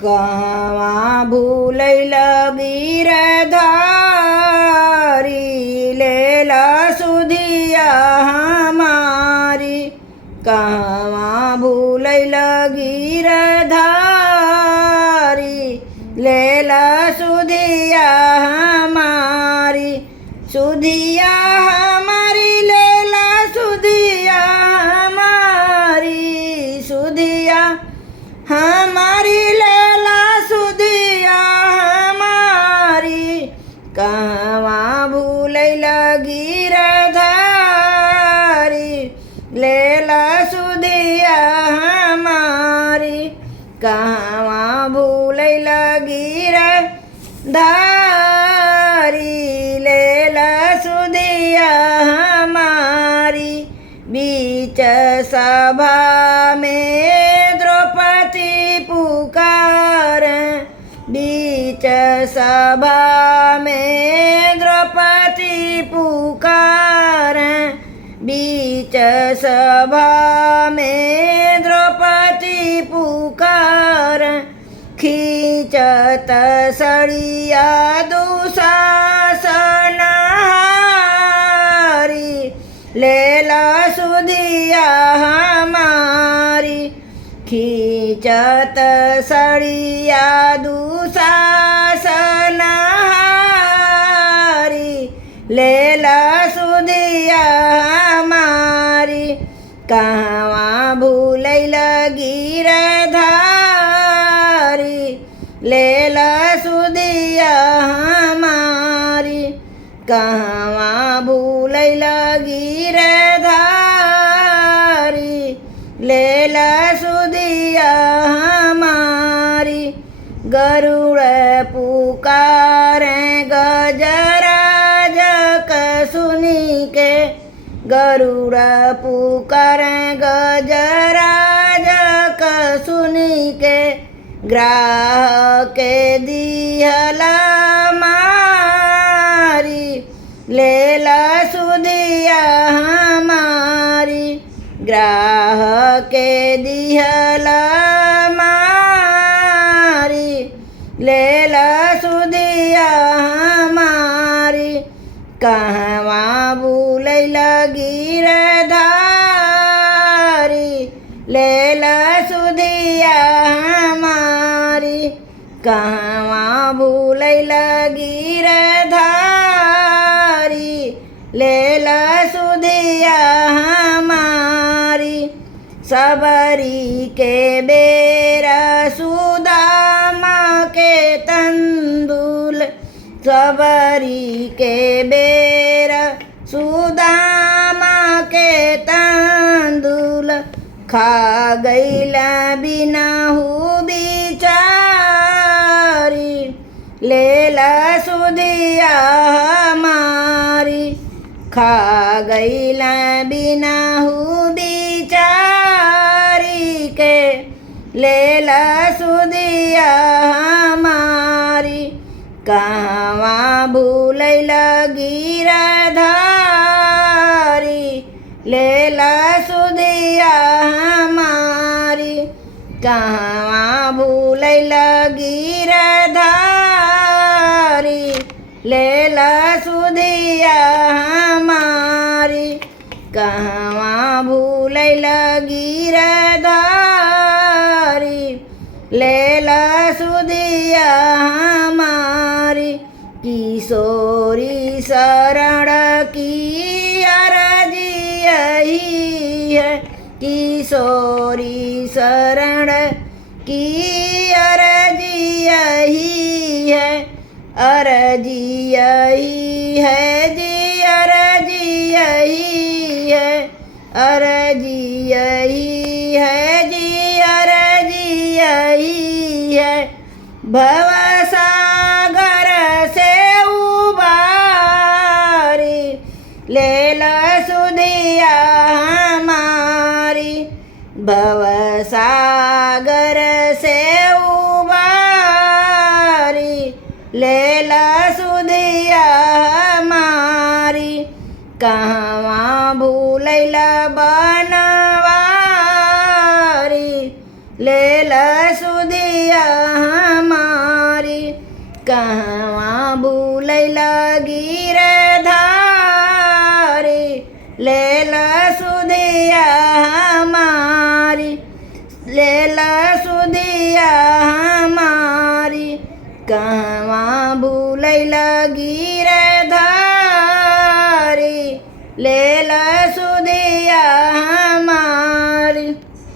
कहवा भूलैल गिरधारी लेल सुधिया हमारी। कहवा भूलैल गिरधारी लेल सुधिया हमारी। सुधिया हमारी लेला सुधिया हमारी। सुधिया हमारी लेला सुधिया हमारी। कहवा भूलैल गिरधारी लेला सुधिया हमारी। कहवा भूलैल गिरधारी लेला सुधिया हमारी। बीच सभा में द्रौपदी पुकार। बीच सभा में द्रौपदी पुकार। बीच सभा में द्रौपदी पुकार। खींचत सड़िया दुशासन हारी लेला सुधिया हमारी। खींचत सड़िया दुशासन हारी लेला सुधिया हमारी। कहवा भूलैल गिरधारी लेला सुधिया हमारी। कहवा भूलैल गिरधारी लेला सुधिया हमारी। गरुड़ पुकारे गजराज सुनी के। गरुड़ पुकारे गजराज सुनी के। ग्राह के दिहला मारी लेला सुधिया हमारी। ग्राह के दिहला मारी लेला सुधिया हमारी। कहवा भूलैल गिरधारी लेला सुधिया हमारी। कहवा भूलैल गिरधारी लेला सुधिया हमारी। सबरी के बेर सुदामा के तंदुल। सबरी के बेर सुदामा के तंदुल। खा गईला बिनाहु बिचारी लेला सुधिया हमारी। खा गईला बिनाहु बिचारी के लेला सुधिया हमारी। कहवा भूलैल गिरधारी लेला सुधिया हमारी। कहवा भूलैल गिरधारी लेला सुधिया हमारी। कहवा भूलैल गिरधारी लेला सुधिया हमारी। किशोरी शरण की अरजी यही है। किशोरी शरण की अरजी यही है। अरजी यही है जी अरजी यही है। अरजी यही है जी अरजी यही है। भवसागर से उबारी लेला सुधिया हमारी। भवसागर से उबारी लेला सुधिया हमारी। कहवा भूलैल बनवारी लेला सुधिया कहवा भूलैल गिरधारी लेल सुधिया हमारी लेल सुधिया हमारी कहवा भूलैल गिरधारी